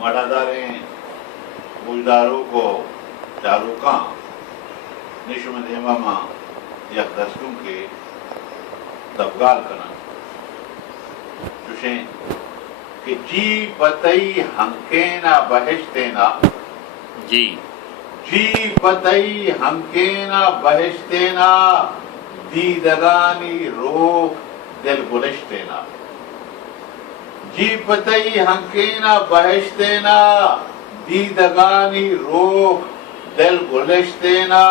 مڑاداریں بوجداروں کو چاروکاں نشم دیما ماں یک دستوں کے دبگال کنا چوشیں کہ جی پتئی ہنکینا بہشتینا جی پتئی ہنکینا بہشتینا دیدگانی روح دل گلشتینا جی پتئی ہنکینا بہشتینا دیدگانی روح دل گلشتینا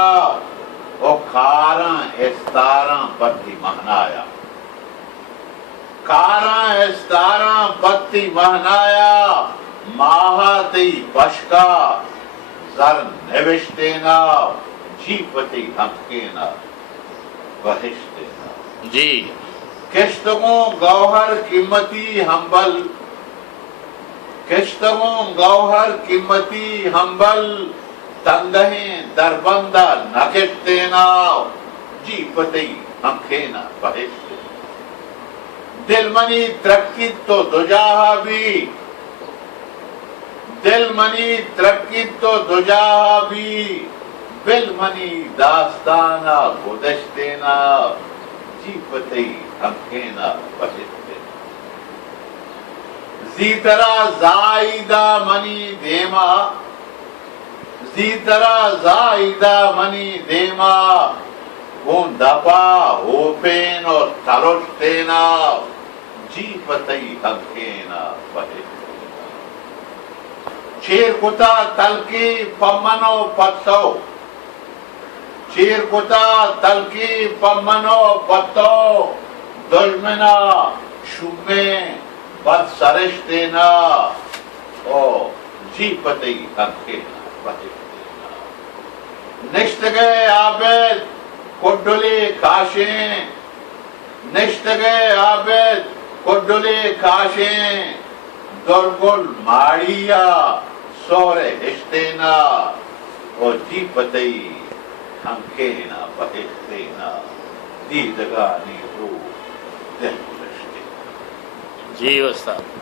او کاراں استاراں بتی مہنایا کاراں استاراں بتی مہنایا ماہا تی بشکا زر نوشتینا جی پتی ہنکینا بہشتینا جی کشتگوں گوہر قیمتی ہمبل کشتگوں گوہر قیمتی ہمبل تنگہیں دربندہ نکشتینا جی پتی ہنکینا بہشتینا دل منی ترقی تو دجاہا بھی دل منی ترقی تو دجاہا بھی بل منی داستانہ گدشتینا جی پتی ہنکینا بہشتینا زیترا زائدہ منی دیما زیترا زائدہ منی دیما گون دپا ہوپین اور تلوشتینا جی پتی ہنکینا بہشتینا چیر کتا تلکی پمنو پتو چیر کتا تلکی پمنو پتو دشمنا شمیں بد سرشتینا او جی پتی ہنکینا بہشتینا نشت گئے عابد کڈلی کاشیں نشت گئے عابد کڈلی کاشیں درگل ماڑیا سورے ہشتینا او جی پتی ہنکینا بہشتینا دیدگانی روح دل گلشتینا جی استاد